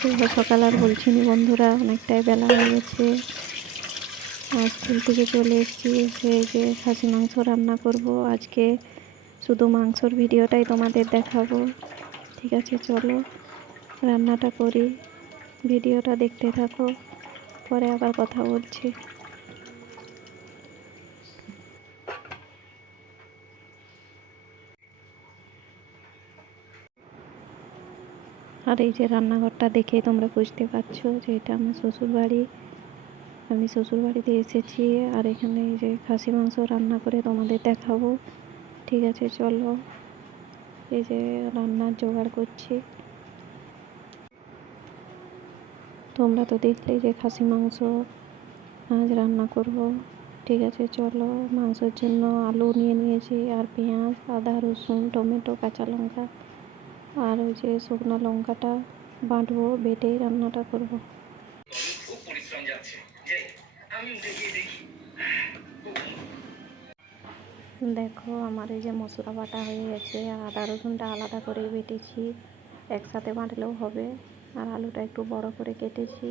শুভ সকাল আর বলছি নি বন্ধুরা, অনেকটাই বেলা হয়ে গেছে। স্কুল থেকে চলে এসেছি, এসে যে খাসি মাংস রান্না করব আজকে। শুধু মাংসর ভিডিওটাই তোমাদের দেখাবো। ঠিক আছে, চলো রান্নাটা করি, ভিডিওটা দেখতে থাকো, পরে আবার কথা বলছি। আর এই যে রান্নাঘরটা দেখে তোমরা বুঝতে পারছো যে এটা আমার শ্বশুর বাড়ি। আমি শ্বশুর বাড়িতে এসেছি, আর এখানে এই যে খাসি মাংস রান্না করে তোমাদের দেখাবো। ঠিক আছে, চলো এই যে রান্নার জোগাড় করছি। তোমরা তো দেখলেই যে খাসি মাংস আজ রান্না করব। ঠিক আছে, চলো। মাংসের জন্য আলু নিয়ে নিয়েছি, আর পেঁয়াজ, আদা, রসুন, টমেটো, কাঁচা লঙ্কা, আর ওই যে শুকনো লঙ্কাটা বাটবো, বেটেই রান্নাটা করব। দেখো আমার এই যে মশলা বাটা হয়ে গেছে, আর আদা রসুনটা আলাদা করে বেটেছি, একসাথে বাটলেও হবে। আর আলুটা একটু বড় করে কেটেছি,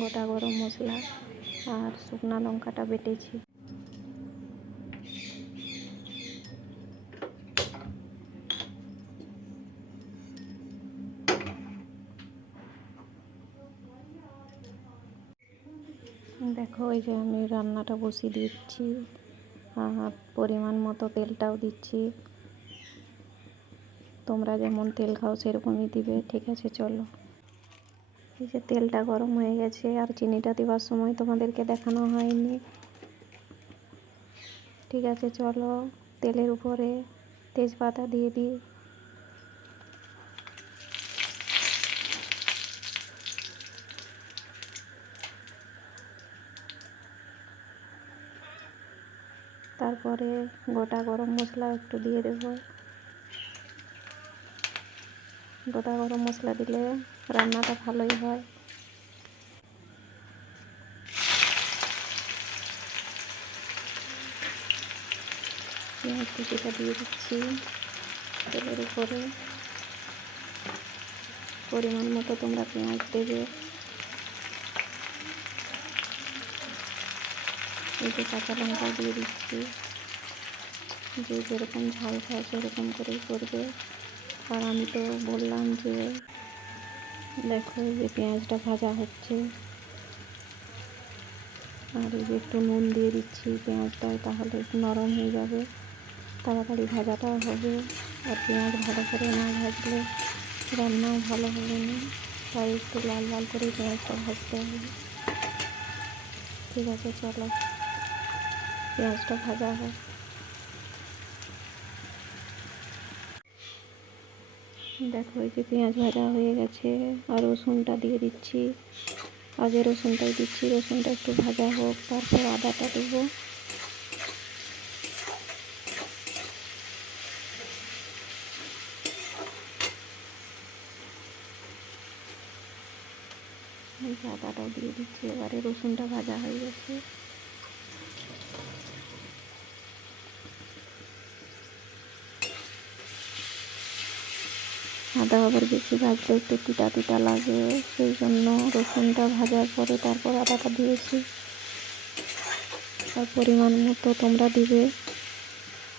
গোটা গরম মশলা আর শুকনো লঙ্কাটা বেটেছি। দেখো এই যে আমি রান্নাটা বসিয়ে দিচ্ছি, আর পরিমাণ মতো তেলটাও দিচ্ছি। তোমরা যেমন তেল খাও সেরকমই দিবে। ঠিক আছে, চলো। এই যে তেলটা গরম হয়ে গেছে, আর চিনিটা দেওয়ার সময় তোমাদেরকে দেখানো হয়নি। ঠিক আছে, চলো তেলের উপরে তেজপাতা দিয়ে দিই। তারপরে গোটা গরম মশলা একটু দিয়ে দেবো। গোটা গরম মশলা দিলে রান্নাটা ভালোই হয়। পেঁয়াজ কুচিটা দিয়ে দিচ্ছি তেলের উপরে। পরিমাণ মতো তোমরা পেঁয়াজ দেবে। এই যে কাঁচা লঙ্কা দিয়ে দিচ্ছি, যে যেরকম ঝাল খায় সেরকম করেই করবে। আর আমি তো বললাম যে দেখো এই যে পেঁয়াজটা ভাজা হচ্ছে, আর এই যে একটু নুন দিয়ে দিচ্ছি পেঁয়াজটায়, তাহলে একটু নরম হয়ে যাবে, তাড়াতাড়ি ভাজাটাও হবে। আর পেঁয়াজ ভালো করে না ভাজলে রান্নাও ভালো হবে না, তাই একটু লাল লাল করে পেঁয়াজটা ভাজতে হবে। ঠিক আছে, চলো পেঁয়াজটা ভাজা হোক। দেখো এই যে পেঁয়াজ ভাজা হয়ে গেছে, আর রসুনটা দিয়ে দিচ্ছি। আগে রসুনটাই দিচ্ছি, রসুনটা একটু ভাজা হোক, তারপর আদাটা দেবো। এই যে আদাটাও দিয়ে দিচ্ছি। এবারে রসুনটা ভাজা হয়ে গেছে। আদা আবার বেশি ভাজলে একটু তিতা তিতা লাগে, সেই জন্য রসুনটা ভাজার পরে তারপর আদাটা দিয়েছি। আর পরিমাণ মতো তোমরা দিবে,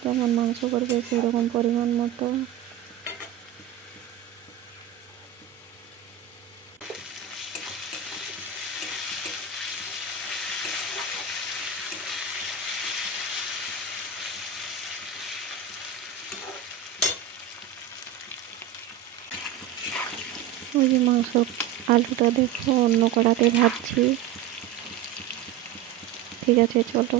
যেমন মাংস করবে সেই রকম পরিমাণ মতো। ওই যে মাংস আলুটা দেখো অন্য কড়াতে ভাজছি। ঠিক আছে, চলো।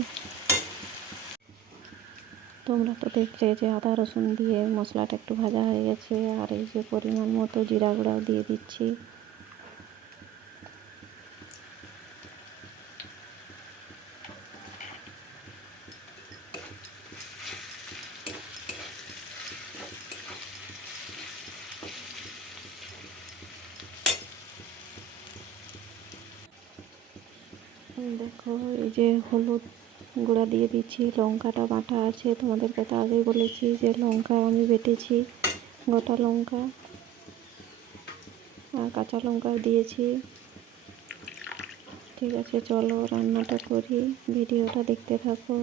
তোমরা তো দেখলে যে আদা রসুন দিয়ে মশলাটা একটু ভাজা হয়ে গেছে, আর এই যে পরিমাণ মতো জিরা গুঁড়াও দিয়ে দিচ্ছি। দেখো এই যে হলুদ গুঁড়া দিয়ে দিচ্ছি, লঙ্কাটা বাটা আছে, তোমাদেরকে তো আগেই বলেছি যে লঙ্কা আমি বেটেছি, গোটা লঙ্কা। আর কাঁচা লঙ্কাও দিয়েছি। ঠিক আছে, চলো রান্নাটা করি, ভিডিওটা দেখতে থাকো।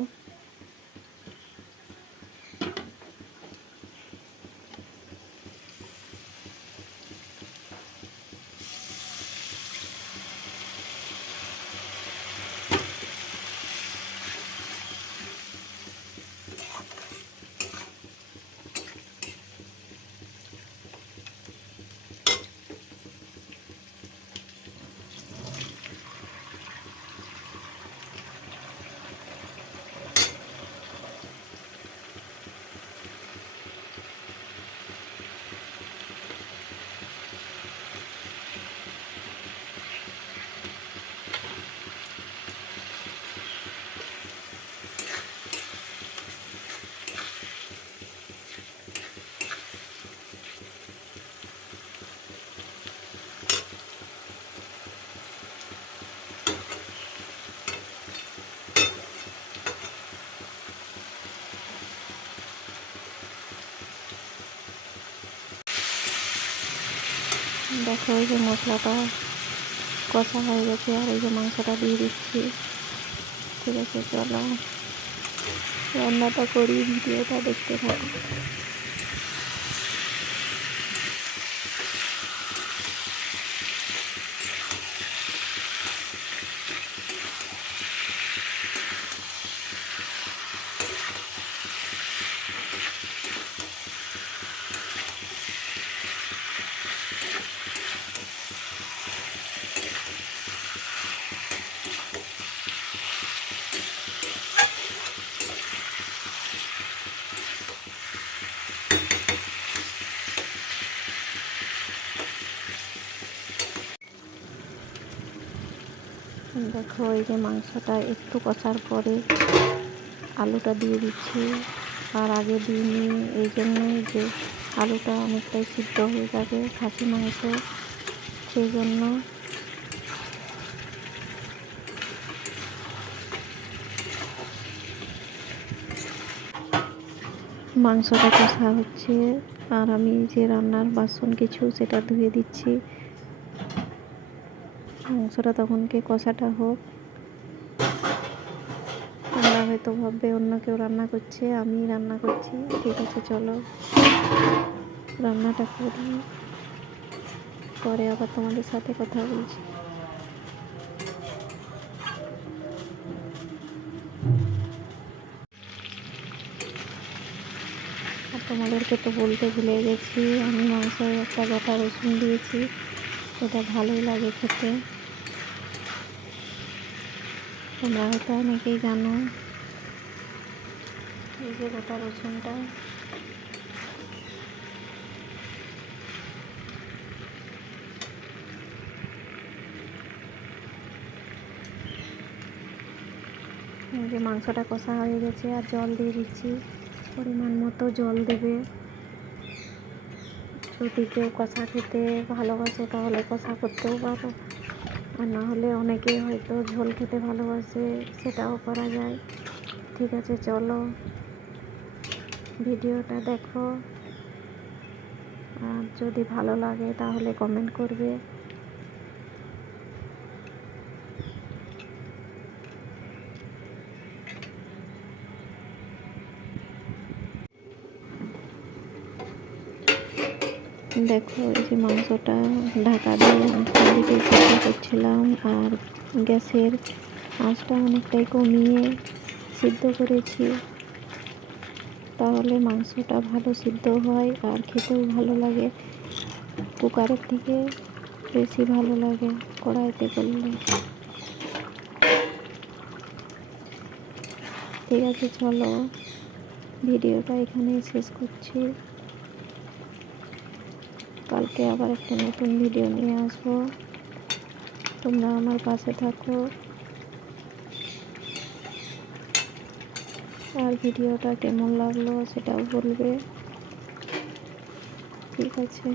দেখো এই যে মশলাটা কষা হয়ে গেছে, আর এই যে মাংসটা দিয়ে দিচ্ছি। ঠিক আছে, চলো রান্নাটা করি, ভিডিওটা দেখতে থাকো। দেখো এই যে মাংসটা একটু কষার পরে আলুটা দিয়ে দিচ্ছি। আর আগে দিইনি এই জন্যই যে আলুটা অনেকটাই সিদ্ধ হয়ে যাবে খাসি মাংস, সেই জন্য। মাংসটা কষা হচ্ছে, আর আমি যে রান্নার বাসন কিছু সেটা ধুয়ে দিচ্ছি। মাংসটা তখনকে কষাটা হোক। তোমরা হয়তো ভাববে অন্য কেউ রান্না করছে, আমি রান্না করছি। ঠিক আছে, চলো রান্নাটা করি, পরে আবার তোমাদের সাথে কথা বলছি। আর তোমাদেরকে তো বলতে ভুলে গেছি, আমি মাংসে একটা গোটা রসুন দিয়েছি, এটা ভালোই লাগে খেতে। তোমরা হয়তো অনেকেই জানো। এই যে গোটা রসুনটা, এই যে মাংসটা কষা হয়ে গেছে, আর জল দিয়ে দিচ্ছি। পরিমাণ মতো জল দেবে। যদি কেউ কষা খেতে ভালোবাসে তাহলে কষা করতেও পারো, আর না হলে অনেকে হয়তো ঝোল খেতে ভালোবাসে, সেটাও করা যায়। ঠিক আছে, চলো ভিডিওটা দেখো, আর যদি ভালো লাগে তাহলে কমেন্ট করবে। দেখো এই যে মাংসটা ঢাকা দিয়ে দিকে কষা করছিলাম, আর গ্যাসের আঁচটা অনেকটাই কমিয়ে সিদ্ধ করেছি, তাহলে মাংসটা ভালো সিদ্ধ হয় আর খেতেও ভালো লাগে। কুকারের থেকে বেশি ভালো লাগে কড়াইতে করলে। ঠিক আছে, চলো ভিডিওটা এখানেই শেষ করছি। কালকে আবার একটা নতুন ভিডিও নিয়ে আসবো। তোমরা আমার পাশে থাকো, আর ভিডিওটা কেমন লাগলো সেটাও বলবে। ঠিক আছে।